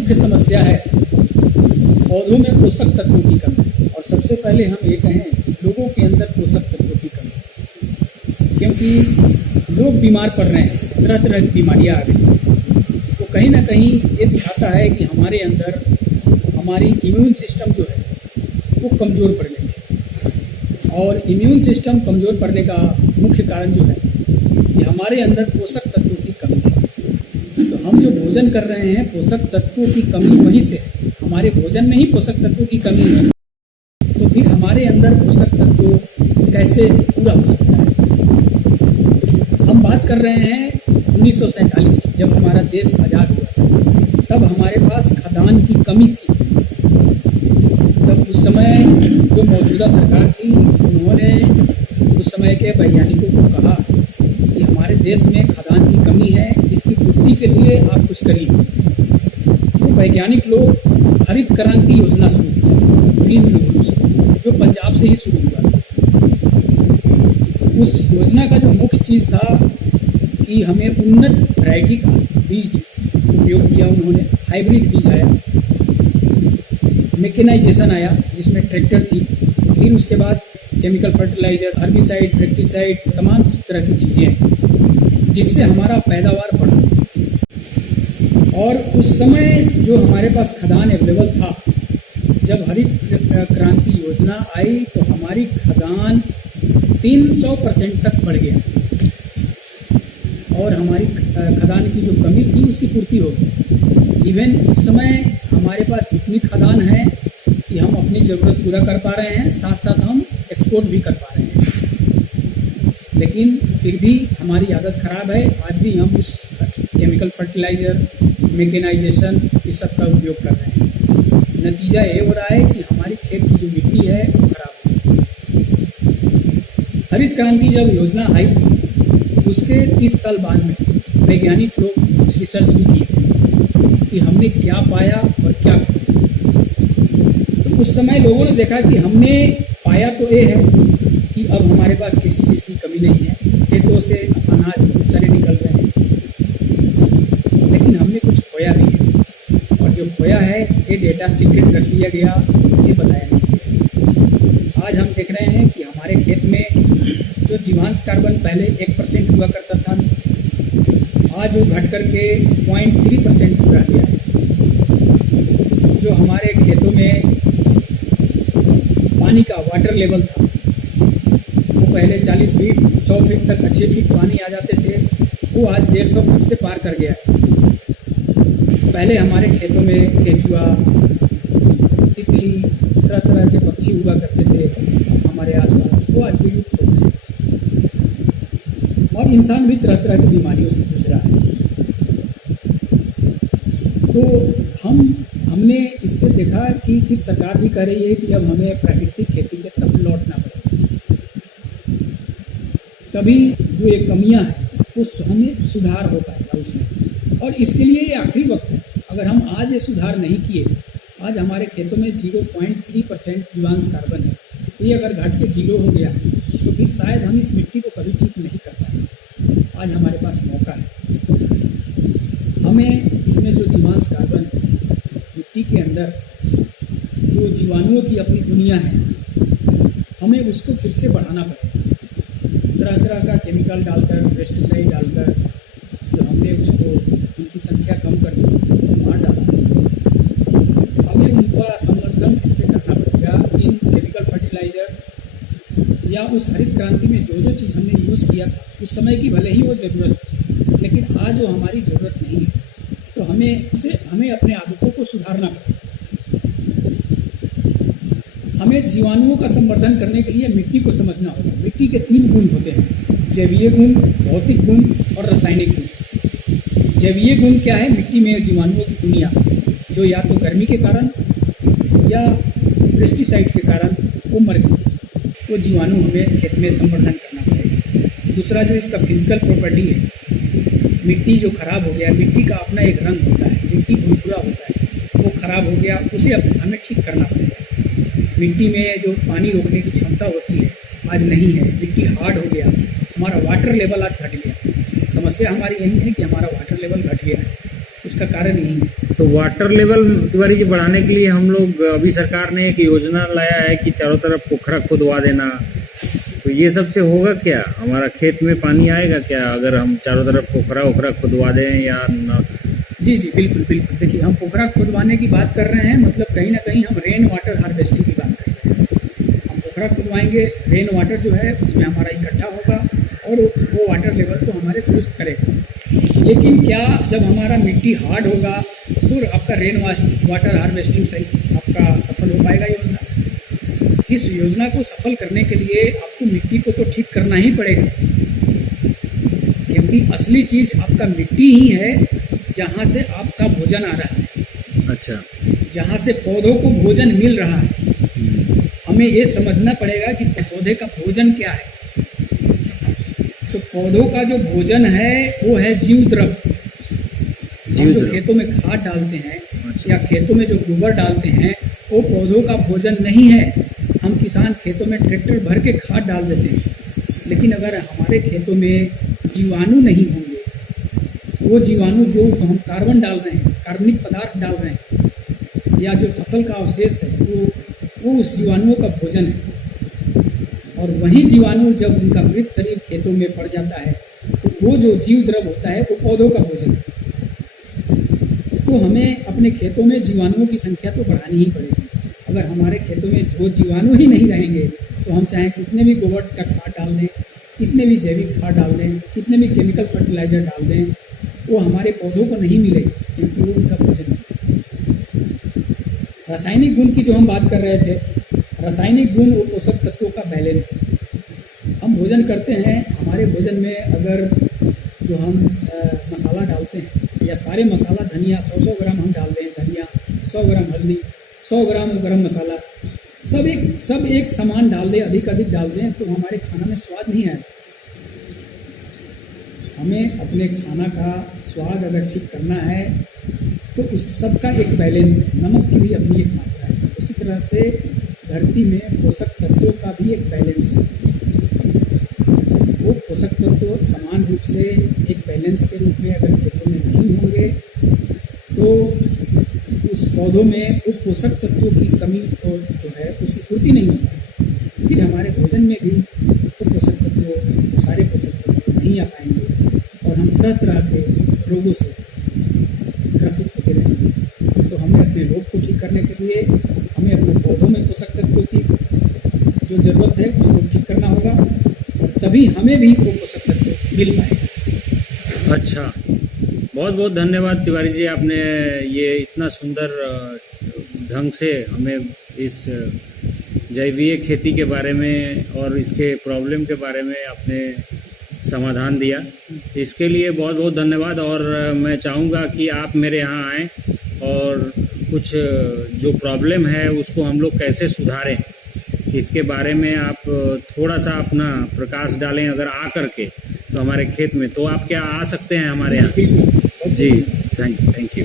मुख्य समस्या है पौधों में पोषक तत्वों की कमी। और सबसे पहले हम ये कहें लोगों के अंदर पोषक तत्वों की कमी, क्योंकि लोग बीमार पड़ रहे हैं, तरह तरह की बीमारियां आ गई। तो कहीं ना कहीं ये दिखाता है कि हमारे अंदर हमारी इम्यून सिस्टम जो है वो कमज़ोर पड़ गई है। और इम्यून सिस्टम कमज़ोर पड़ने का मुख्य कारण जो है कि हमारे अंदर पोषक तत्वों की कमी है। तो हम जो भोजन कर रहे हैं पोषक तत्वों की कमी वहीं से है, हमारे भोजन में ही पोषक तत्वों की कमी है। तो फिर हमारे अंदर पोषक तत्व कैसे पूरा हो सकता है। हम बात कर रहे हैं 1947 की, जब हमारा देश आज़ाद हुआ था। तब हमारे पास खदान की कमी थी। तब उस समय जो मौजूदा सरकार थी उन्होंने उस समय के वैज्ञानिकों को कहा कि हमारे देश में खदान की कमी है, इसकी पूर्ति के लिए आप कुछ करिए। तो वैज्ञानिक लोग हरित क्रांति योजना शुरू की, ग्रीन रिवोल्यूशन, जो पंजाब से ही शुरू हुआ था। उस योजना का जो मुख्य चीज़ था कि हमें उन्नत वैरायटी का बीज उपयोग किया उन्होंने। हाइब्रिड बीज आया, मैकेनाइजेशन आया जिसमें ट्रैक्टर थी, फिर उसके बाद केमिकल फर्टिलाइजर, हर्बिसाइड, पेस्टिसाइड, तमाम तरह की चीज़ें हैं जिससे हमारा पैदावार बढ़ा। और उस समय जो हमारे पास खदान अवेलेबल था, जब हरित क्रांति योजना आई तो हमारी खदान 300% तक बढ़ गया और हमारी खदान की जो कमी थी उसकी पूर्ति हो गई। इवन इस समय हमारे पास इतनी खदान है कि हम अपनी ज़रूरत पूरा कर पा रहे हैं, साथ साथ हम एक्सपोर्ट भी कर पा रहे हैं। लेकिन फिर भी हमारी आदत ख़राब है, आज भी हम उस केमिकल फर्टिलाइज़र, मैकेनाइजेशन इस सब का उपयोग कर रहे हैं। नतीजा ये हो रहा है कि हमारी खेत की जो मिट्टी है वो खराब हो गई। हरित क्रांति जब योजना आई थी उसके 30 साल बाद में वैज्ञानिक लोग कुछ रिसर्च भी किए कि हमने क्या पाया और क्या किया। तो उस समय लोगों ने देखा कि हमने पाया तो ये है कि अब हमारे पास किसी चीज़ की कमी नहीं है, खेतों से अनाज बहुत सारे निकल रहे हैं, लेकिन हमने कुछ खोया नहीं है। और जो खोया है ये डेटा सीक्रेट रख लिया गया, ये बताया नहीं गया। आज हम देख रहे हैं कि हमारे खेत में जो जीवांश कार्बन पहले 1% हुआ करता था, आज वो घट करके 0.3% रह गया है। जो हमारे खेतों में पानी का वाटर लेवल था वो पहले 40 फीट 100 फीट तक अच्छे फीट पानी आ जाते थे, वो आज 150 फीट से पार कर गया है। पहले हमारे खेतों में केचुआ, तितली, तरह तरह के पक्षी हुआ करते थे हमारे आसपास, वो आज विलुप्त हो गए। और इंसान भी तरह तरह की बीमारियों से जूझ रहा है। तो हमने इस पर देखा कि फिर सरकार भी कह रही है कि अब हमें प्राकृतिक खेती की तरफ लौटना पड़ेगा, तभी जो ये कमियां हैं उस हमें सुधार हो पाएगा उसमें। और इसके लिए ये आखिरी वक्त है। अगर हम आज ये सुधार नहीं किए, आज हमारे खेतों में 0.3% जीवांश कार्बन है, तो ये अगर घट के 0 हो गया तो फिर शायद हम इस मिट्टी को कभी ठीक नहीं कर पाएंगे। आज हमारे पास मौका है, हमें इसमें जो जीवांश कार्बन है, मिट्टी के अंदर जो जीवाणुओं की अपनी दुनिया है, हमें उसको फिर से बढ़ाना पड़ेगा। तरह तरह का केमिकल डालकर, पेस्टिसाइड डालकर जो हमने उसको उनकी संख्या कम कर दी, मार डाला, हमें उनका संवर्धन फिर से करना पड़ेगा। इन केमिकल फर्टिलाइज़र या उस हरित क्रांति में जो जो चीज़ हमने यूज़ किया था उस समय की भले ही वो ज़रूरत थी, लेकिन आज वो हमारी ज़रूरत नहीं है। तो हमें अपने आदतों को सुधारना पड़ेगा। हमें जीवाणुओं का संवर्धन करने के लिए मिट्टी को समझना होगा। मिट्टी के 3 गुण होते हैं, जैवीय गुण, भौतिक गुण और रासायनिक गुण। जैवीय गुण क्या है? मिट्टी में जीवाणुओं की दुनिया जो या तो गर्मी के कारण या पेस्टिसाइड के कारण वो मर गई, वो जीवाणु हमें खेत में संवर्धन करना पड़ेगा। दूसरा जो इसका फिजिकल प्रॉपर्टी है, मिट्टी जो खराब हो गया, मिट्टी का अपना एक रंग होता है, मिट्टी भुरभुरा होता है, वो खराब हो गया, उसे हमें ठीक करना पड़ेगा। मिट्टी में जो पानी रोकने की क्षमता होती है आज नहीं है, मिट्टी हार्ड हो गया, हमारा वाटर लेवल आज घट गया। समस्या हमारी यही है कि हमारा वाटर लेवल घट गया है, उसका कारण यही है। तो वाटर लेवल तिवारी जी बढ़ाने के लिए हम लोग अभी सरकार ने एक योजना लाया है कि चारों तरफ पोखरा खुदवा देना, तो ये सबसे होगा क्या? हमारा खेत में पानी आएगा क्या अगर हम चारों तरफ पोखरा ओखरा खुदवा दें या न? जी जी बिल्कुल बिल्कुल। देखिए, हम पोखरा खुदवाने की बात कर रहे हैं, मतलब कहीं ना कहीं हम रेन वाटर हार्वेस्टिंग की बात कर रहे हैं। हम पोखरा खुदवाएंगे, रेन वाटर जो है उसमें हमारा इकट्ठा होगा और वो वाटर लेवल को हमारे दुरुस्त करेगा। लेकिन क्या जब हमारा मिट्टी हार्ड होगा तो आपका रेन वाटर हार्वेस्टिंग सही आपका सफल हो पाएगा योजना? इस योजना को सफल करने के लिए आपको मिट्टी को तो ठीक करना ही पड़ेगा, क्योंकि असली चीज़ आपका मिट्टी ही है जहाँ से आपका भोजन आ रहा है। अच्छा। जहाँ से पौधों को भोजन मिल रहा है। हमें ये समझना पड़ेगा कि पौधे का भोजन क्या है। तो पौधों का जो भोजन है वो है जीव द्रव। हम जो खेतों में खाद डालते हैं या खेतों में जो गोबर डालते हैं वो पौधों का भोजन नहीं है। हम किसान खेतों में ट्रैक्टर भर के खाद डाल देते हैं, लेकिन अगर हमारे खेतों में जीवाणु नहीं होंगे, वो जीवाणु जो हम कार्बन डाल रहे हैं, कार्बनिक पदार्थ डाल रहे हैं, या जो फसल का अवशेष है वो उस जीवाणुओं का भोजन है। और वही जीवाणु जब उनका मृत शरीर खेतों में पड़ जाता है तो वो जो जीव द्रव होता है वो पौधों का भोजन है। तो हमें अपने खेतों में जीवाणुओं की संख्या तो बढ़ानी ही पड़ेगी। अगर हमारे खेतों में वो जीवाणु ही नहीं रहेंगे तो हम चाहे कितने भी गोबर का खाद डाल दें, कितने भी जैविक खाद डाल दें, कितने भी केमिकल फर्टिलाइजर डाल दें, वो हमारे पौधों को नहीं मिलेगी, क्योंकि वो उनका भोजन है। रासायनिक गुण की जो हम बात कर रहे थे, रासायनिक गुण वो पोषक तत्वों का बैलेंस है। हम भोजन करते हैं, हमारे भोजन में अगर जो हम मसाला डालते हैं या सारे मसाला, धनिया 100 ग्राम हम डाल दें, धनिया 100 ग्राम, हल्दी 100 ग्राम, गरम मसाला सब एक समान डाल दें, अधिक डाल दें, तो हमारे खाना में स्वाद नहीं आएगा। हमें अपने खाना का स्वाद अगर ठीक करना है तो उस सब का एक बैलेंस है। नमक की भी अपनी एक मात्रा है, उसी तरह से धरती में पोषक तत्वों का भी एक बैलेंस है। वो पोषक तत्व समान रूप से एक बैलेंस के रूप में अगर खेतों में नहीं होंगे तो उस पौधों में वो पोषक तत्वों की कमी और जो है उसकी पूर्ति नहीं होगी। फिर हमारे भोजन में भी वो पोषक तत्व, वो सारे पोषक तत्व नहीं आ पाएंगे और हम तरह तरह के रोगों से ग्रसित होते रहेंगे। तो हमें अपने रोग को ठीक करने के लिए हमें अपने पौधों में पोषक तत्वों की जो ज़रूरत है उसको ठीक करना होगा, और तभी हमें भी वो पोषक तत्व मिल पाएगा। अच्छा, बहुत बहुत धन्यवाद तिवारी जी, आपने ये इतना सुंदर ढंग से हमें इस जैवीय खेती के बारे में और इसके प्रॉब्लम के बारे में आपने समाधान दिया। इसके लिए बहुत बहुत धन्यवाद। और मैं चाहूँगा कि आप मेरे यहाँ आएँ और कुछ जो प्रॉब्लम है उसको हम लोग कैसे सुधारें, इसके बारे में आप थोड़ा सा अपना प्रकाश डालें। अगर आ करके तो हमारे खेत में, तो आप क्या आ सकते हैं हमारे यहाँ? जी, थैंक यू।